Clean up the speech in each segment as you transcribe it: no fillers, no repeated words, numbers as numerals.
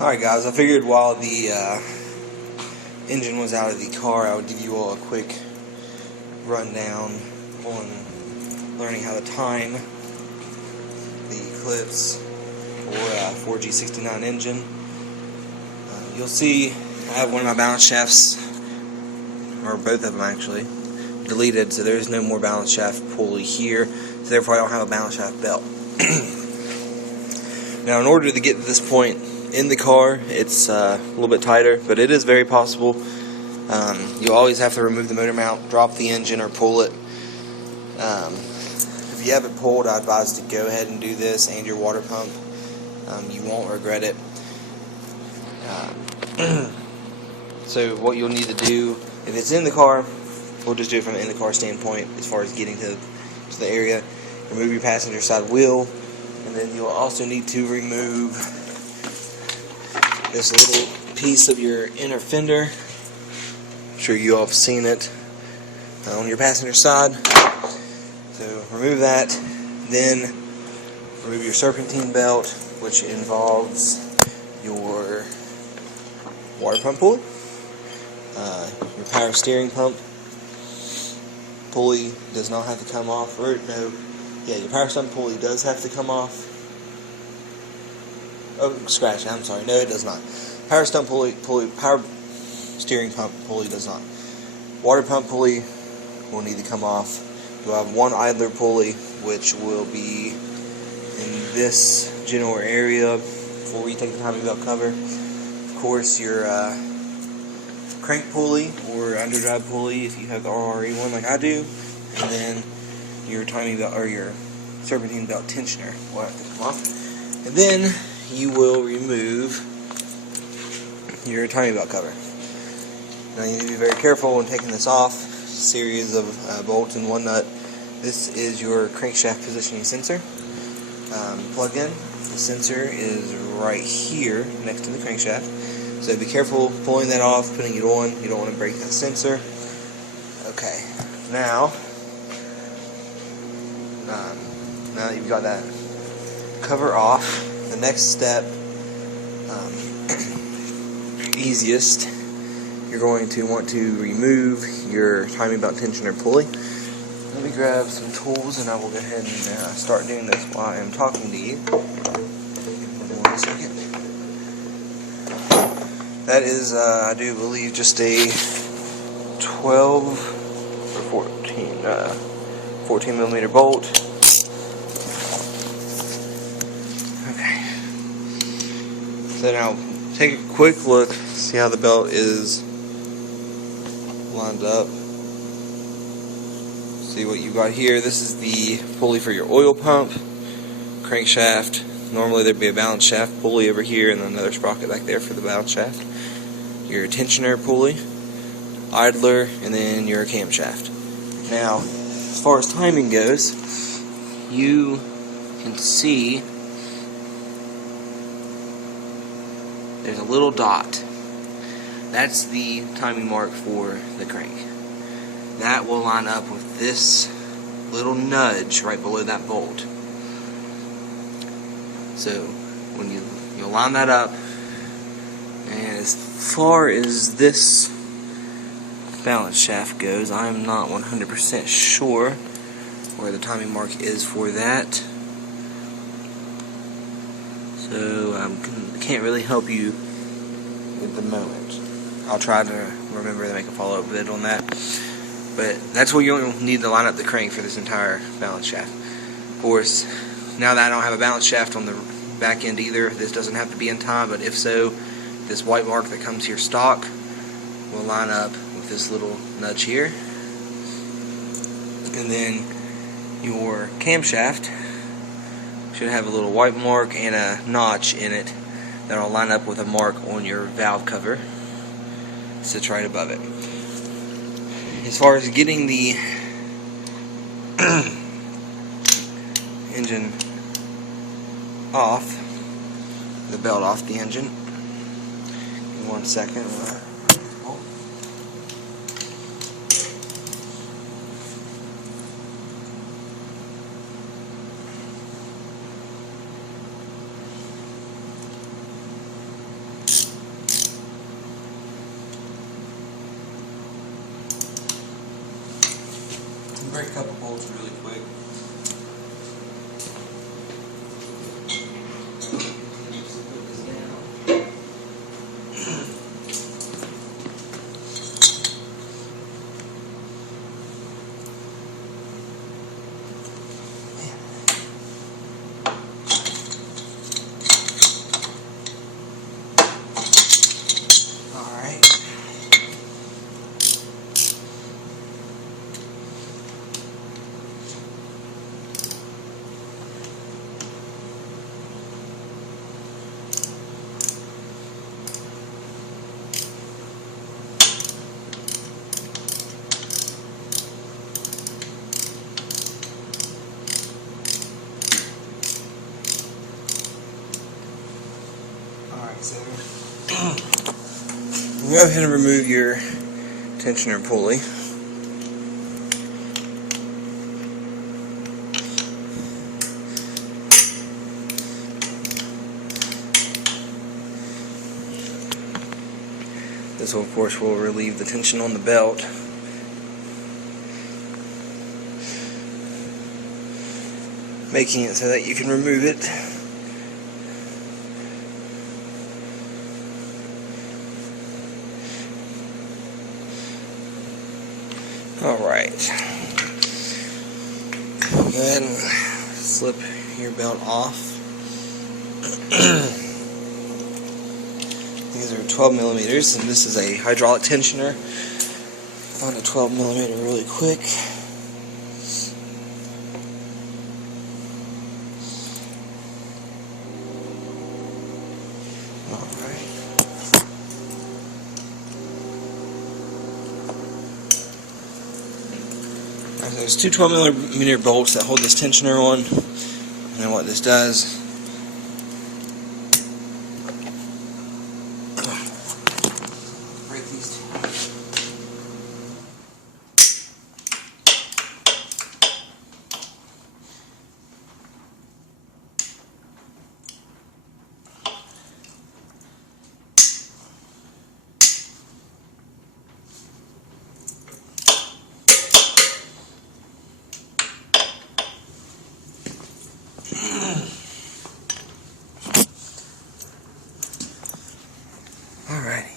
Alright guys, I figured while the engine was out of the car, I would give you all a quick rundown on learning how to time the Eclipse or 4G69 engine. You'll see I have one of my balance shafts, or both of them actually, deleted, so there is no more balance shaft pulley here, so therefore I don't have a balance shaft belt. Now in order to get to this point in the car, it's a little bit tighter, but it is very possible. You always have to remove the motor mount, drop the engine, or pull it. If you have it pulled, I advise to go ahead and do this and your water pump. You won't regret it. So what you'll need to do, if it's in the car, we'll just do it from an in the car standpoint as far as getting to the area. Remove your passenger side wheel, and then you'll also need to remove this little piece of your inner fender. I'm sure you all have seen it on your passenger side. So remove that, then remove your serpentine belt, which involves your water pump pulley, your power steering pump pulley does not have to come off, or no, yeah, your power steering pulley does have to come off. Oh, scratch it, I'm sorry, no it does not. Power steering pump pulley does not. Water pump pulley will need to come off. You'll have one idler pulley, which will be in this general area before you take the timing belt cover. Of course, your crank pulley or underdrive pulley if you have the RRE one like I do, and then your timing belt or your serpentine belt tensioner will have to come off. And then you will remove your timing belt cover. Now you need to be very careful when taking this off. Series of bolts and one nut. This is your crankshaft positioning sensor. Plug in. The sensor is right here next to the crankshaft. So be careful pulling that off, putting it on. You don't want to break that sensor. Okay. Now that you've got that cover off, the next step, easiest, you're going to want to remove your timing belt tensioner pulley. Let me grab some tools and I will go ahead and start doing this while I am talking to you. Give me 1 second. That is, I do believe, just a 12 or 14 millimeter bolt. Okay. So now, take a quick look, see how the belt is lined up. See what you've got here. This is the pulley for your oil pump, crankshaft. Normally there'd be a balance shaft pulley over here and another sprocket back there for the balance shaft. Your tensioner pulley, idler, and then your camshaft. Now, as far as timing goes, you can see there's a little dot. That's the timing mark for the crank. That will line up with this little nudge right below that bolt. So when you'll line that up, and as far as this balance shaft goes, I'm not 100% sure where the timing mark is for that. So I can't really help you at the moment. I'll try to remember to make a follow-up vid on that. But that's where you'll need to line up the crank for this entire balance shaft. Of course, now that I don't have a balance shaft on the back end either, this doesn't have to be in time, but if so, this white mark that comes here stock will line up with this little nudge here. And then your camshaft should have a little white mark and a notch in it that'll line up with a mark on your valve cover. Sits right above it. As far as getting the engine off, the belt off the engine, give me 1 second. break a couple bolts really quick. So, go ahead and remove your tensioner pulley. This will, of course, will relieve the tension on the belt. Making it so that you can remove it. Alright, go ahead and slip your belt off. These are 12 millimeters, and this is a hydraulic tensioner. Find a 12 millimeter really quick. Alright. There's two 12 millimeter bolts that hold this tensioner on, and then what this does, break these two. Alrighty.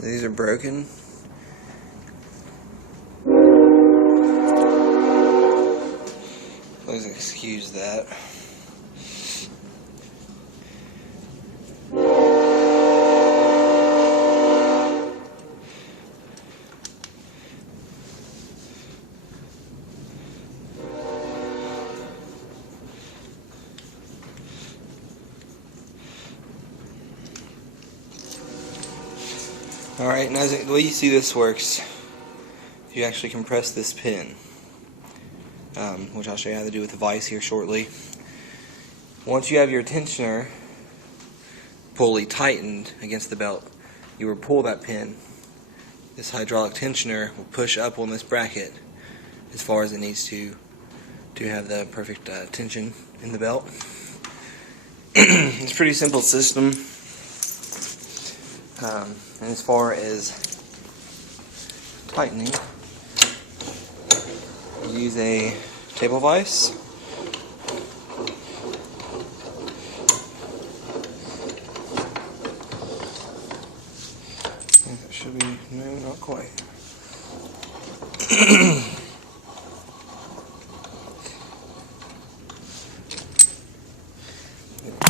These are broken. Please excuse that. Alright, now the way you see this works, you actually compress this pin, which I'll show you how to do with the vise here shortly. Once you have your tensioner pulley tightened against the belt, you will pull that pin. This hydraulic tensioner will push up on this bracket as far as it needs to have the perfect tension in the belt. It's a pretty simple system. And as far as tightening, use a table vise. I think that should be, no, not quite.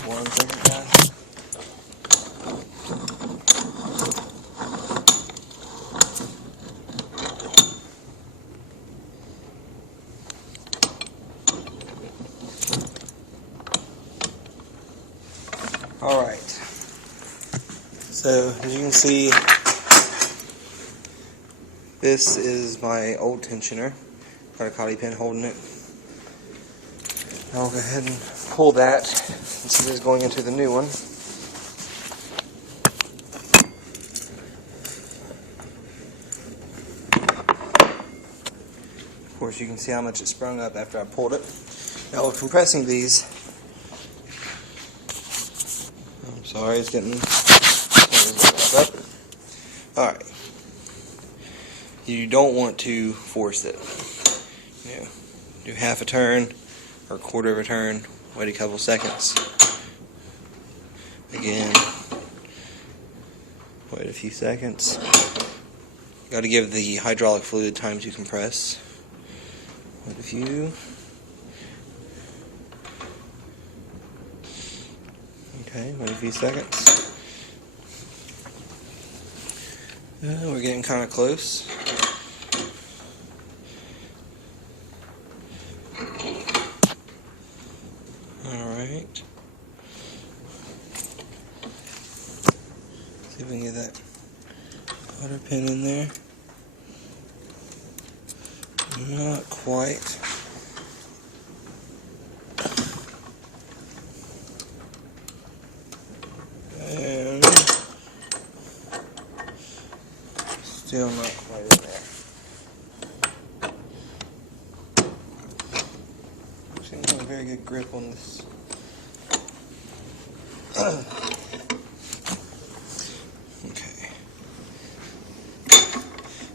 One second, guys. Alright, so as you can see, this is my old tensioner. Got a cotter pin holding it. I'll go ahead and pull that instead of going into the new one. Of course, you can see how much it sprung up after I pulled it. Now, with compressing these, I'm sorry, it's getting up. Alright. you don't want to force it. You know, do half a turn or a quarter of a turn, wait a couple seconds. Again, wait a few seconds. Got to give the hydraulic fluid time to compress. Wait a few. Okay, wait a few seconds. We're getting kind of close. Alright. See if we can get that cotter pin in there. Not quite. And still not quite in there. Seems like a very good grip on this.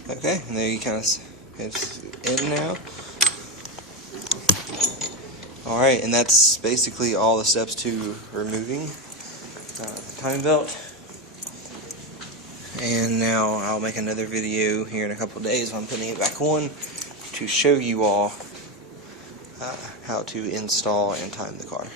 Okay, and there you kind of, it's in now. Alright, and that's basically all the steps to removing the timing belt. And now I'll make another video here in a couple of days when I'm putting it back on to show you all how to install and time the car.